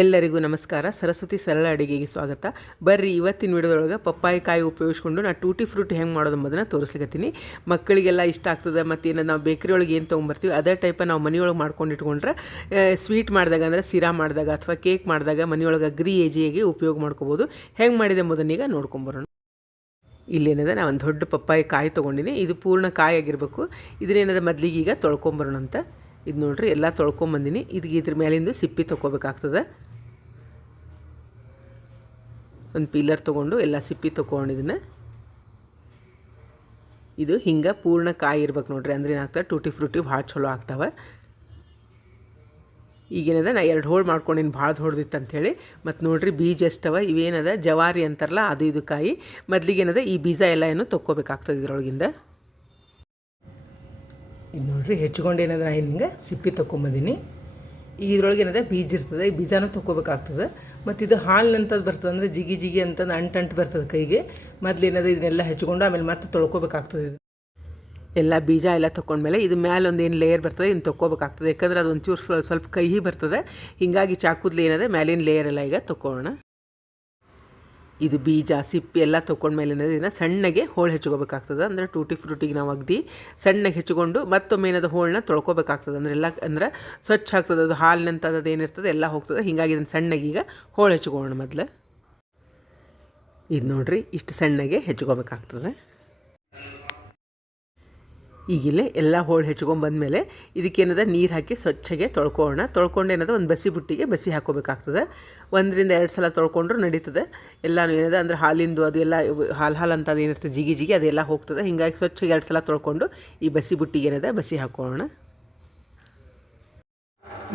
ಎಲ್ಲರಿಗೂ ನಮಸ್ಕಾರ. ಸರಸ್ವತಿ ಸರಳ ಅಡುಗೆಗೆ ಸ್ವಾಗತ. ಬರ್ರಿ, ಇವತ್ತಿನ ವಿಡಿಯೋದೊಳಗೆ ಪಪ್ಪಾಯಿ ಕಾಯಿ ಉಪಯೋಗಿಸ್ಕೊಂಡು ನಾನು ಟೂಟಿ ಫ್ರೂಟ್ ಹೆಂಗೆ ಮಾಡೋದು ಎಂಬುದನ್ನು ತೋರಿಸ್ಲಿಕ್ಕತ್ತೀನಿ ಮಕ್ಕಳಿಗೆಲ್ಲ ಇಷ್ಟ ಆಗ್ತದೆ, ಮತ್ತು ಏನು ನಾವು ಬೇಕ್ರಿ ಒಳಗೆ ಏನು ತೊಗೊಂಬರ್ತೀವಿ, ಅದೇ ಟೈಪ ನಾವು ಮನೆಯೊಳಗೆ ಮಾಡ್ಕೊಂಡು ಇಟ್ಕೊಂಡ್ರೆ ಸ್ವೀಟ್ ಮಾಡಿದಾಗ ಅಂದರೆ ಸಿರಾ ಮಾಡಿದಾಗ ಅಥವಾ ಕೇಕ್ ಮಾಡಿದಾಗ ಮನೆಯೊಳಗೆ ಅಗ್ರಿ ಏಜಿಯಾಗಿ ಉಪಯೋಗ ಮಾಡ್ಕೋಬೋದು. ಹೆಂಗೆ ಮಾಡಿದೆ ಈಗ ನೋಡ್ಕೊಂಬರೋಣ. ಇಲ್ಲೇನದ ನಾನು ಒಂದು ದೊಡ್ಡ ಪಪ್ಪಾಯಿ ಕಾಯಿ ತೊಗೊಂಡಿನಿ. ಇದು ಪೂರ್ಣ ಕಾಯಿ ಆಗಿರಬೇಕು. ಇದನ್ನೇನದ ಮೊದಲಿಗೆ ಈಗ ತೊಳ್ಕೊಂಬರೋಣ ಅಂತ ಇದು ನೋಡ್ರಿ, ಎಲ್ಲ ತೊಳ್ಕೊಂಬಂದಿನಿ ಇದು ಇದ್ರ ಮೇಲಿಂದ ಸಿಪ್ಪಿ ತೊಗೋಬೇಕಾಗ್ತದೆ ಒಂದು ಪೀಲರ್ ತೊಗೊಂಡು ಎಲ್ಲ ಸಿಪ್ಪಿ ತೊಗೊಂಡಿದ್ದನ್ನ ಇದು ಹಿಂಗೆ ಪೂರ್ಣ ಕಾಯಿ ಇರ್ಬೇಕು ನೋಡ್ರಿ, ಅಂದ್ರೆ ಏನಾಗ್ತದೆ, ಟೂಟಿ ಫ್ರೂಟಿ ಭಾಳ ಚಲೋ ಆಗ್ತವೆ. ಈಗೇನದ, ನಾ ಎರಡು ಹೋಳು ಮಾಡ್ಕೊಂಡಿನಿ, ಭಾಳ ದೊಡ್ಡದಿತ್ತು ಅಂಥೇಳಿ ಮತ್ತು ನೋಡ್ರಿ, ಬೀಜ ಎಷ್ಟವ, ಇವೇನದ, ಜವಾರಿ ಅಂತಾರಲ್ಲ, ಅದು ಇದು ಕಾಯಿ. ಮೊದ್ಲಿಗೇನದ, ಈ ಬೀಜ ಎಲ್ಲ ಏನು ತೊಗೋಬೇಕಾಗ್ತದೆ ಇದ್ರೊಳಗಿಂದ. ಇದು ನೋಡ್ರಿ ಹೆಚ್ಕೊಂಡು ಏನದ ನಾ ಹಿಂಗೆ ಸಿಪ್ಪಿ ತೊಗೊಂಬಂದಿನಿ ಈಗ ಇದ್ರೊಳಗೆ ಏನದ, ಬೀಜ ಇರ್ತದೆ, ಈ ಬೀಜನೂ ತೊಗೋಬೇಕಾಗ್ತದೆ ಮತ್ತು ಇದು ಹಾಲಿನಂಥದ್ದು ಬರ್ತದೆ ಅಂದರೆ ಜಿಗಿ ಜಿಗಿ ಅಂತಂದು ಅಂಟಂಟು ಬರ್ತದೆ ಕೈಗೆ. ಮೊದ್ಲು ಏನದ, ಇದನ್ನೆಲ್ಲ ಹೆಚ್ಕೊಂಡು ಆಮೇಲೆ ಮತ್ತೆ ತೊಳ್ಕೊಬೇಕಾಗ್ತದೆ ಇದು. ಎಲ್ಲ ಬೀಜ ಎಲ್ಲ ತೊಗೊಂಡ್ಮೇಲೆ ಇದು ಮೇಲೆ ಒಂದು ಏನು ಲೇಯರ್ ಬರ್ತದೆ ಇನ್ನು ತೊಗೋಬೇಕಾಗ್ತದೆ ಯಾಕಂದ್ರೆ ಅದು ಒಂಚೂರು ಸ್ವ- ಸ್ವಲ್ಪ ಕಹಿ ಬರ್ತದೆ. ಹೀಗಾಗಿ ಚಾಕುದ್ಲಿ ಏನದೆ ಮೇಲಿನ ಲೇಯರ್ ಎಲ್ಲ ಈಗ ತೊಗೊಳ್ಳೋಣ ಇದು ಬೀಜ, ಸಿಪ್ಪಿ ಎಲ್ಲ ತೊಗೊಂಡ್ಮೇಲೆ ಮೇಲೆ ಇದನ್ನ ಸಣ್ಣಗೆ ಹೋಳು ಹೆಚ್ಕೋಬೇಕಾಗ್ತದೆ ಅಂದರೆ ಟೂಟಿ ಫ್ರೂಟಿಗೆ ನಾವು ಅಗದಿ ಸಣ್ಣಗೆ ಹೆಚ್ಕೊಂಡು ಮತ್ತೊಮ್ಮೆ ಏನದು ಹೋಳನ್ನ ತೊಳ್ಕೊಬೇಕಾಗ್ತದೆ. ಅಂದ್ರೆ ಎಲ್ಲ ಅಂದ್ರೆ ಸ್ವಚ್ಛ ಆಗ್ತದೆ. ಅದು ಹಾಲಿನಂಥದ್ದು ಏನಿರ್ತದೆ ಎಲ್ಲ ಹೋಗ್ತದೆ. ಹೀಗಾಗಿ ಇದನ್ನು ಸಣ್ಣಗೆ ಈಗ ಹೋಳು ಹೆಚ್ಕೊಳ್ಳೋಣ ಮೊದಲು. ಇದು ನೋಡಿರಿ ಇಷ್ಟು ಸಣ್ಣಗೆ ಹೆಚ್ಕೋಬೇಕಾಗ್ತದೆ ಈಗಿಲ್ಲೇ ಎಲ್ಲ ಹೋಳು ಹೆಚ್ಕೊಂಡು ಬಂದಮೇಲೆ ಇದಕ್ಕೇನದ ನೀರು ಹಾಕಿ ಸ್ವಚ್ಛಗೆ ತೊಳ್ಕೊಳ್ಳೋಣ. ತೊಳ್ಕೊಂಡು ಏನದ? ಒಂದು ಬಸಿ ಬುಟ್ಟಿಗೆ ಬಸಿ ಹಾಕೋಬೇಕಾಗ್ತದೆ ಒಂದರಿಂದ ಎರಡು ಸಲ ತೊಳ್ಕೊಂಡ್ರು ನಡೀತದೆ. ಎಲ್ಲನೂ ಏನದ? ಅಂದರೆ ಹಾಲಿಂದು ಅದೆಲ್ಲ ಹಾಲು ಹಾಲು ಅಂತ ಅದೇನಿರ್ತದೆ ಜಿಗಿ ಜಿಗಿ ಅದೆಲ್ಲ ಹೋಗ್ತದೆ. ಹಿಂಗಾಗಿ ಸ್ವಚ್ಛಗೆ ಎರಡು ಸಲ ತೊಳ್ಕೊಂಡು ಈ ಬಸಿ ಬುಟ್ಟಿಗೆ ಏನದ? ಬಸಿ ಹಾಕೋಣ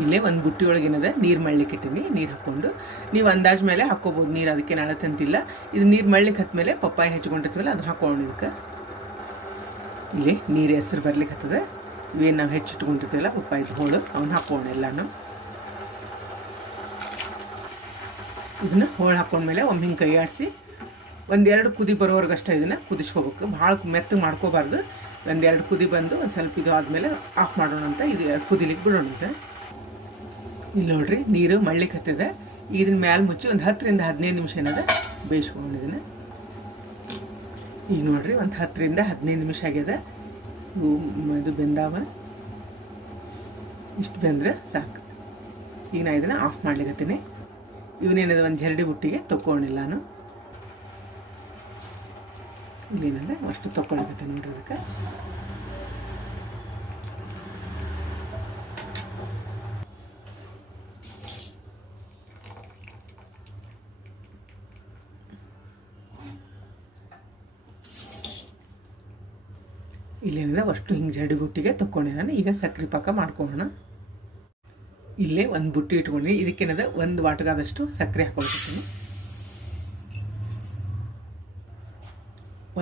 ಇಲ್ಲೇ ಒಂದು ಬುಟ್ಟಿ ಒಳಗೆ ಏನಿದೆ? ನೀರು ಮಳ್ಳಿಕ್ಕೆ ಇಟ್ಟಿನಿ. ನೀರು ಹಾಕ್ಕೊಂಡು ನೀವು ಅಂದಾಜ್ ಮೇಲೆ ಹಾಕ್ಕೋಬೋದು. ನೀರು ಅದಕ್ಕೆ ಅಳತಂತಿಲ್ಲ ಇದು ನೀರು ಮಳ್ಳಿಕ್ಕೆ ಹತ್ಮೇಲೆ ಪಪ್ಪಾಯಿ ಹೆಚ್ಕೊಂಡಿರ್ತೀವಲ್ಲ ಅದನ್ನ ಹಾಕೋಣ ಇದಕ್ಕೆ. ಇಲ್ಲಿ ನೀರು ಹೆಸರು ಬರ್ಲಿಕ್ಕೆ ಏನು ನಾವು ಹೆಚ್ಚಿಟ್ಕೊಂಡಿರ್ತೀವಲ್ಲ ಉಪ್ಪಾಯಿ ಹೋಳು ಅವನ್ನ ಹಾಕೋಣ ಎಲ್ಲಾನು. ಇದನ್ನ ಹೋಳು ಹಾಕೊಂಡ್ಮೇಲೆ ಒಮ್ಮೆ ಹಿಂಗೆ ಕೈ ಆಡಿಸಿ ಒಂದೆರಡು ಕುದಿ ಬರೋವರೆಗೆ ಅಷ್ಟೇ ಇದನ್ನು ಕುದಿಸ್ಕೋಬೇಕು. ಭಾಳ ಮೆತ್ತಗೆ ಮಾಡ್ಕೋಬಾರ್ದು. ಒಂದೆರಡು ಕುದಿ ಬಂದು ಒಂದು ಸ್ವಲ್ಪ ಇದು ಆದಮೇಲೆ ಆಫ್ ಮಾಡೋಣ ಅಂತ ಇದು ಎರಡು ಕುದಿಲಿಕ್ಕೆ ಬಿಡೋಣ ಈಗ. ಇಲ್ಲಿ ನೋಡ್ರಿ, ನೀರು ಮಳ್ಳಿಕ್ಕೆ ಹತ್ತಿದೆ ಇದನ್ನ ಮ್ಯಾಲೆ ಮುಚ್ಚಿ ಒಂದು ಹತ್ತರಿಂದ ಹದಿನೈದು ನಿಮಿಷ ಏನದ ಬೇಯಿಸ್ಕೊಂಡು ಈಗ ನೋಡ್ರಿ, ಒಂದು ಹತ್ತರಿಂದ ಹದಿನೈದು ನಿಮಿಷ ಆಗ್ಯದ. ಇದು ಬೆಂದಾವ. ಇಷ್ಟು ಬೆಂದ್ರೆ ಸಾಕು. ಈಗ ನಾ ಇದನ್ನು ಆಫ್ ಮಾಡ್ಲಿಕ್ಕತ್ತೀನಿ ಇವನೇನದ ಒಂದು ಜರಡಿ ಬುಟ್ಟಿಗೆ ತೊಗೊಂಡಿಲ್ಲ ನಾನು. ಇಲ್ಲೇನದ, ಅಷ್ಟು ತೊಗೊಳಕತ್ತೀನಿ ನೋಡ್ರಿ ಅದಕ್ಕೆ. ಇಲ್ಲೇನಿದೆ ಅಷ್ಟು ಹಿಂಗೆ ಜಡಿ ಬುಟ್ಟಿಗೆ ನಾನು, ಈಗ ಸಕ್ಕರೆ ಪಾಕ ಮಾಡ್ಕೊಳ್ಳೋಣ. ಇಲ್ಲೇ ಒಂದು ಬುಟ್ಟಿ ಇಟ್ಕೊಂಡು, ಇದಕ್ಕೇನದ, ಒಂದು ವಾಟಗಾದಷ್ಟು ಸಕ್ಕರೆ ಹಾಕೊಳ್ತೀನಿ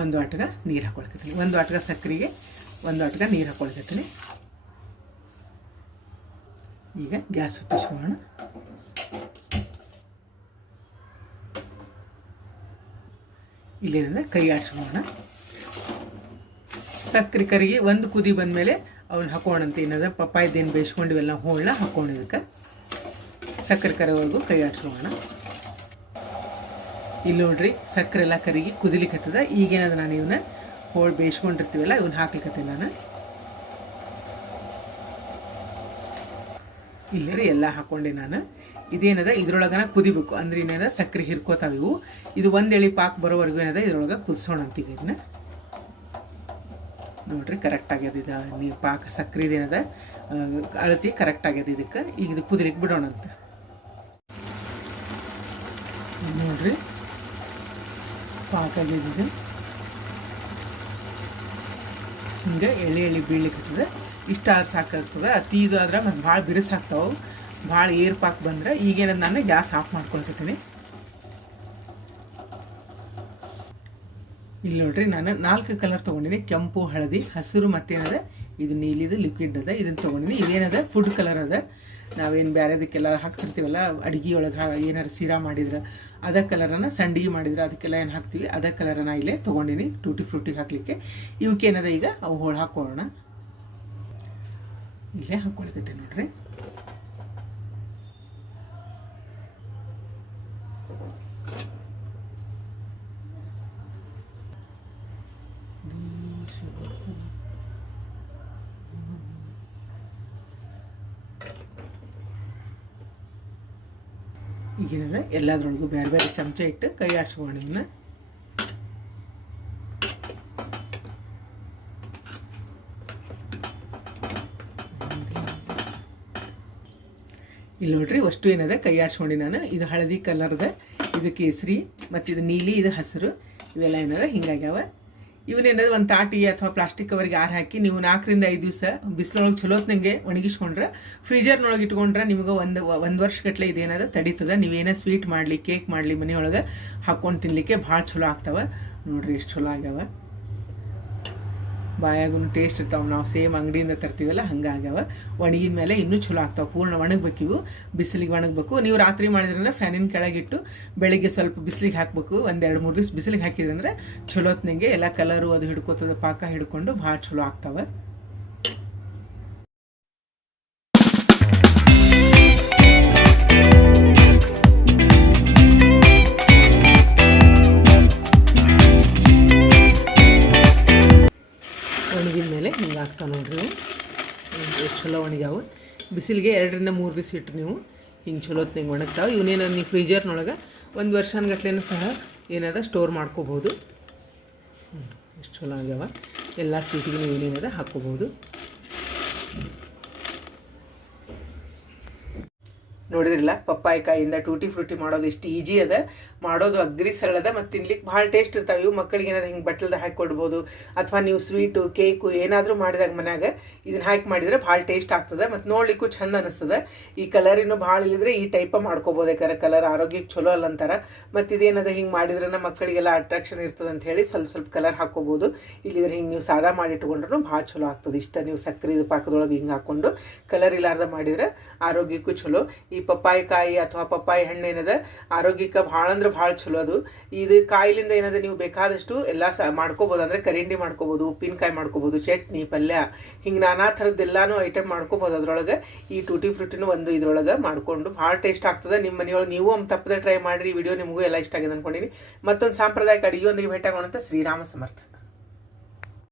ಒಂದು ವಾಟಗ ನೀರು ಹಾಕೊಳ್ತೀನಿ ಒಂದು ವಾಟಗ ಸಕ್ಕರೆಗೆ ಒಂದು ವಾಟಗ ನೀರು ಹಾಕೊಳ್ತೀನಿ ಈಗ ಗ್ಯಾಸ್ ಹೊತ್ತಿಸ್ಕೊಳ್ಳೋಣ. ಇಲ್ಲೇನಂದ್ರೆ ಕೈ ಆಡ್ಸ್ಕೊಳ್ಳೋಣ. ಸಕ್ಕರೆ ಕರಿಗೆ ಒಂದು ಕುದಿ ಬಂದಮೇಲೆ ಅವನ್ನ ಹಾಕೋಣಂತ ಏನದ ಪಪ್ಪಾಯ್ದೇನು ಬೇಯಿಸ್ಕೊಂಡಿವೆಲ್ಲ ಹೋಳನ್ನ ಹಾಕೋಣ ಇದಕ್ಕೆ. ಸಕ್ಕರೆ ಕರೆವರೆಗೂ ಕೈ ಆಡ್ಸ್ಕೊಳ್ಳೋಣ ಇಲ್ಲಿ ನೋಡ್ರಿ ಸಕ್ಕರೆ ಎಲ್ಲ ಕರಿಗೆ ಕುದಿಲಿಕ್ಕೆ ಹತ್ತದ ಈಗೇನದ ನಾನು ಇವನ್ನ ಹೋಳು ಬೇಯಿಸ್ಕೊಂಡಿರ್ತೀವಲ್ಲ ಇವನ್ನ ಹಾಕ್ಲಿಕ್ಕತ್ತೀನಿ ನಾನು. ಇಲ್ಲಿ ಎಲ್ಲ ಹಾಕೊಂಡೆ ನಾನು. ಇದೇನದ, ಇದ್ರೊಳಗನ ಕುದಿಬೇಕು. ಅಂದ್ರೆ ಏನದ ಸಕ್ಕರೆ ಹಿರ್ಕೋತಾವಿವು ಇದು ಒಂದೇಳಿ ಪಾಕ್ ಬರೋವರೆಗೂ ಏನದ, ಇದ್ರೊಳಗೆ ಕುದಿಸೋಣ ಅಂತೀಗ ಇದನ್ನ. ನೋಡ್ರಿ ಕರೆಕ್ಟ್ ಆಗ್ಯದ ಇದು. ನೀವು ಪಾಕ ಆ, ಅಳತಿ ಕರೆಕ್ಟ್ ಆಗ್ಯದ ಇದಕ್ಕೆ. ಈಗ ಇದು ಕುದಿಲಿಕ್ಕೆ ಬಿಡೋಣ ಅಂತ. ಇದ್ ನೋಡ್ರಿ ಪಾಕ ಆಗ್ಯದ ಹಿಂಗೆ ಎಳೆ ಎಳೆ ಬೀಳ್ಲಿಕ್ಕೆ ಇಷ್ಟ ಆದ್ರೆ ಸಾಕಾಗ್ತದೆ ಅತಿ ಇದು ಆದ್ರೆ ಮತ್ತು ಭಾಳ ಬಿರುಸಾಗ್ತಾವೆ ಭಾಳ ಏರ್ ಪಾಕ್ ಬಂದ್ರೆ ಈಗೇನದ ನಾನು ಗ್ಯಾಸ್ ಆಫ್ ಮಾಡ್ಕೊಳ್ತೀನಿ ಇಲ್ಲಿ ನೋಡ್ರಿ, ನಾನು ನಾಲ್ಕು ಕಲರ್ ತೊಗೊಂಡಿನಿ. ಕೆಂಪು, ಹಳದಿ, ಹಸಿರು ಮತ್ತೇನದ ಇದು ನೀಲಿದು ಲಿಕ್ವಿಡ್ ಅದ. ಇದನ್ನು ತೊಗೊಂಡಿನಿ. ಇದೇನದ? ಫುಡ್ ಕಲರ್ ಅದ. ನಾವೇನು ಬೇರೆದಕ್ಕೆಲ್ಲ ಹಾಕ್ತಿರ್ತೀವಲ್ಲ ಅಡುಗೆ ಒಳಗೆ ಏನಾರು ಸೀರಾ ಮಾಡಿದ್ರೆ, ಅದ ಕಲರನ್ನು ಸಂಡಿಗೆ ಮಾಡಿದ್ರೆ, ಅದಕ್ಕೆಲ್ಲ ಏನು ಹಾಕ್ತೀವಿ? ಅದ ಕಲರನ್ನ ಇಲ್ಲೇ ತೊಗೊಂಡಿನಿ ಟೂಟಿ ಫ್ರೂಟಿಗೆ ಹಾಕಲಿಕ್ಕೆ. ಇವಕ್ಕೇನದ ಈಗ? ಅವು ಹೋಳು ಹಾಕೊಳ್ಳೋಣ ಇಲ್ಲೇ ಹಾಕ್ಕೊಳಕತ್ತೆ ನೋಡ್ರಿ. ಈಗೇನದ ಎಲ್ಲದ್ರೊಳಗೂ ಬೇರೆ ಬೇರೆ ಚಮಚ ಇಟ್ಟು ಕೈ ಆಡಿಸ್ಕೊಂಡು ಇದನ್ನ. ಇಲ್ಲಿ ನೋಡ್ರಿ ಅಷ್ಟು ಏನದ? ಕೈ ಆಡ್ಸ್ಕೊಂಡು ನಾನು. ಇದು ಹಳದಿ ಕಲರ್ದ ಇದು ಕೇಸರಿ ಮತ್ತು ಇದು ನೀಲಿ, ಇದು ಹಸಿರು, ಇವೆಲ್ಲ ಏನದ? ಹಿಂಗಾಗ್ಯಾವ. ಇವನೇನದ ಒಂದು ತಾಟಿ ಅಥವಾ ಪ್ಲಾಸ್ಟಿಕ್ ಕವರ್ಗೆ ಆರು ಹಾಕಿ ನೀವು ನಾಲ್ಕರಿಂದ ಐದು ದಿವಸ ಬಿಸಿಲೊಳಗೆ ಚಲೋತ್ನಂಗೆ ಒಣಗಿಸ್ಕೊಂಡ್ರೆ ಫ್ರೀಜರ್ನೊಳಗೆ ಇಟ್ಕೊಂಡ್ರೆ ನಿಮ್ಗೆ ಒಂದು ಒಂದು ವರ್ಷಗಟ್ಲೆ ಇದೇನದ ತಡೀತದ. ನೀವೇನೇ ಸ್ವೀಟ್ ಮಾಡಲಿ ಕೇಕ್ ಮಾಡಲಿ ಮನೆಯೊಳಗೆ ಹಾಕ್ಕೊಂಡು ತಿನ್ನಲಿಕ್ಕೆ ಭಾಳ ಚಲೋ ಆಗ್ತವೆ. ನೋಡ್ರಿ ಎಷ್ಟು ಚಲೋ ಆಗ್ಯಾವ. ಬಾಯಾಗೂ ಟೇಸ್ಟ್ ಇರ್ತಾವೆ. ನಾವು ಸೇಮ್ ಅಂಗಡಿಯಿಂದ ತರ್ತೀವಲ್ಲ ಹಂಗೆ ಆಗ್ಯಾವ ಒಣಗಿದ ಮೇಲೆ ಇನ್ನೂ ಚಲೋ ಆಗ್ತಾವೆ. ಪೂರ್ಣ ಒಣಗಬೇಕು ಇವು. ಬಿಸಿಲಿಗೆ ಒಣಗಬೇಕು. ನೀವು ರಾತ್ರಿ ಮಾಡಿದ್ರಂದ್ರೆ ಫ್ಯಾನಿನ ಕೆಳಗಿಟ್ಟು ಬೆಳಿಗ್ಗೆ ಸ್ವಲ್ಪ ಬಿಸಿಲಿಗೆ ಹಾಕಬೇಕು. ಒಂದೆರಡು ಮೂರು ದಿವಸ ಬಿಸಿಲಿಗೆ ಹಾಕಿದ್ರಂದ್ರೆ ಚಲೋತ್ನಂಗೆ ಎಲ್ಲ ಕಲರು ಅದು ಹಿಡ್ಕೋತದ, ಪಾಕ ಹಿಡ್ಕೊಂಡು ಭಾಳ ಚಲೋ ಆಗ್ತಾವೆ. ಎಷ್ಟು ಚಲೋ ಒಣಗ್ಯಾವು ಬಿಸಿಲಿಗೆ ಎರಡರಿಂದ ಮೂರು ದಿವಸ ಇಟ್ಟು ನೀವು. ಹಿಂಗೆ ಚಲೋ ಹೊತ್ನಾಗ ಒಣಗ್ತಾವೆ. ಇವನೇನ ನೀವು ಫ್ರೀಜರ್ನೊಳಗೆ ಒಂದು ವರ್ಷನಗಟ್ಲೆನೂ ಸಹ ಏನದ ಸ್ಟೋರ್ ಮಾಡ್ಕೋಬೋದು. ಎಷ್ಟು ಚಲೋ ಆಗ್ಯಾವ. ಎಲ್ಲ ಸ್ವೀಟಿಗೆ ನೀವು ಏನೇನದ ಹಾಕ್ಕೋಬೋದು. ನೋಡಿದ್ರಲ್ಲ? ಪಪ್ಪಾಯಿಕಾಯಿಂದ ಟೂಟಿ ಫ್ರೂಟಿ ಮಾಡೋದು ಎಷ್ಟು ಈಜಿ ಅದ. ಮಾಡೋದು ಅಗ್ರಿ ಸರಳ ಅದ ಮತ್ತು ತಿನ್ಲಿಕ್ಕೆ ಭಾಳ ಟೇಸ್ಟ್ ಇರ್ತಾವೆ. ಇವು ಮಕ್ಕಳಿಗೆ ಏನಾದ್ರು ಹಿಂಗೆ ಬಟ್ಲದ ಹಾಕಿ ಕೊಡ್ಬೋದು ಅಥವಾ ನೀವು ಸ್ವೀಟು, ಕೇಕು ಏನಾದರೂ ಮಾಡಿದಾಗ ಮನ್ಯಾಗ ಇದನ್ನ ಹಾಕಿ ಮಾಡಿದರೆ ಭಾಳ ಟೇಸ್ಟ್ ಆಗ್ತದೆ ಮತ್ತು ನೋಡ್ಲಿಕ್ಕೂ ಚಂದ ಅನಿಸ್ತದೆ. ಈ ಕಲರ್ ಇನ್ನೂ ಭಾಳ ಇಲ್ಲಿದ್ರೆ ಈ ಟೈಪ ಮಾಡ್ಕೋಬೋದು ಯಾಕಂದ್ರೆ ಕಲರ್ ಆರೋಗ್ಯಕ್ಕೆ ಚಲೋ ಅಲ್ಲ ಅಂತಾರೆ. ಮತ್ತು ಇದೇನದ ಹಿಂಗೆ ಮಾಡಿದ್ರೆ ಮಕ್ಕಳಿಗೆಲ್ಲ ಅಟ್ರಾಕ್ಷನ್ ಇರ್ತದೆ ಅಂತ ಹೇಳಿ ಸ್ವಲ್ಪ ಸ್ವಲ್ಪ ಕಲರ್ ಹಾಕ್ಕೋಬೋದು. ಇಲ್ಲಿದ್ರೆ ಹಿಂಗೆ ನೀವು ಸಾದಾ ಮಾಡಿ ಇಟ್ಕೊಂಡ್ರು ಭಾಳ ಚಲೋ ಆಗ್ತದೆ. ಇಷ್ಟ ನೀವು ಸಕ್ಕರೆ ಪಾಕದೊಳಗೆ ಹಿಂಗೆ ಹಾಕ್ಕೊಂಡು ಕಲರ್ ಇಲ್ಲಾರ್ದ ಮಾಡಿದ್ರೆ ಆರೋಗ್ಯಕ್ಕೂ ಚಲೋ ಈ ಪಪ್ಪಾಯಿ ಕಾಯಿ ಅಥವಾ ಪಪ್ಪಾಯಿ ಹಣ್ಣು ಏನದ ಆರೋಗ್ಯಕ್ಕೆ ಭಾಳ ಅಂದ್ರೆ ಭಾಳ ಚಲೋ ಅದು. ಇದು ಕಾಯಿಲಿಂದ ಏನದ ನೀವು ಬೇಕಾದಷ್ಟು ಎಲ್ಲ ಸ ಮಾಡ್ಕೋಬೋದು. ಅಂದರೆ ಕರಿಂಡಿ ಮಾಡ್ಕೋಬೋದು, ಉಪ್ಪಿನಕಾಯಿ ಮಾಡ್ಕೋಬೋದು, ಚಟ್ನಿ, ಪಲ್ಯ, ಹಿಂಗೆ ನಾನಾ ಥರದ್ದೆಲ್ಲನೂ ಐಟಮ್ ಮಾಡ್ಕೋಬೋದು ಅದರೊಳಗೆ. ಈ ಟೂಟಿ ಫ್ರೂಟಿನೂ ಒಂದು ಇದ್ರೊಳಗೆ ಮಾಡ್ಕೊಂಡು ಭಾಳ ಟೇಸ್ಟ್ ಆಗ್ತದೆ. ನಿಮ್ಮ ಮನೆಯೊಳಗೆ ನೀವು ಒಂದು ತಪ್ಪದೆ ಟ್ರೈ ಮಾಡಿರಿ. ವಿಡಿಯೋ ನಿಮಗೂ ಎಲ್ಲ ಇಷ್ಟ ಆಗಿದೆ ಅಂದ್ಕೊಂಡಿನಿ ಮತ್ತೊಂದು ಸಾಂಪ್ರದಾಯಿಕ ಅಡುಗೆಯೊಂದಿಗೆ ಭೇಟಿಯಾಗೋಣ ಅಂತ ಶ್ರೀರಾಮ ಸಮರ್ಥ.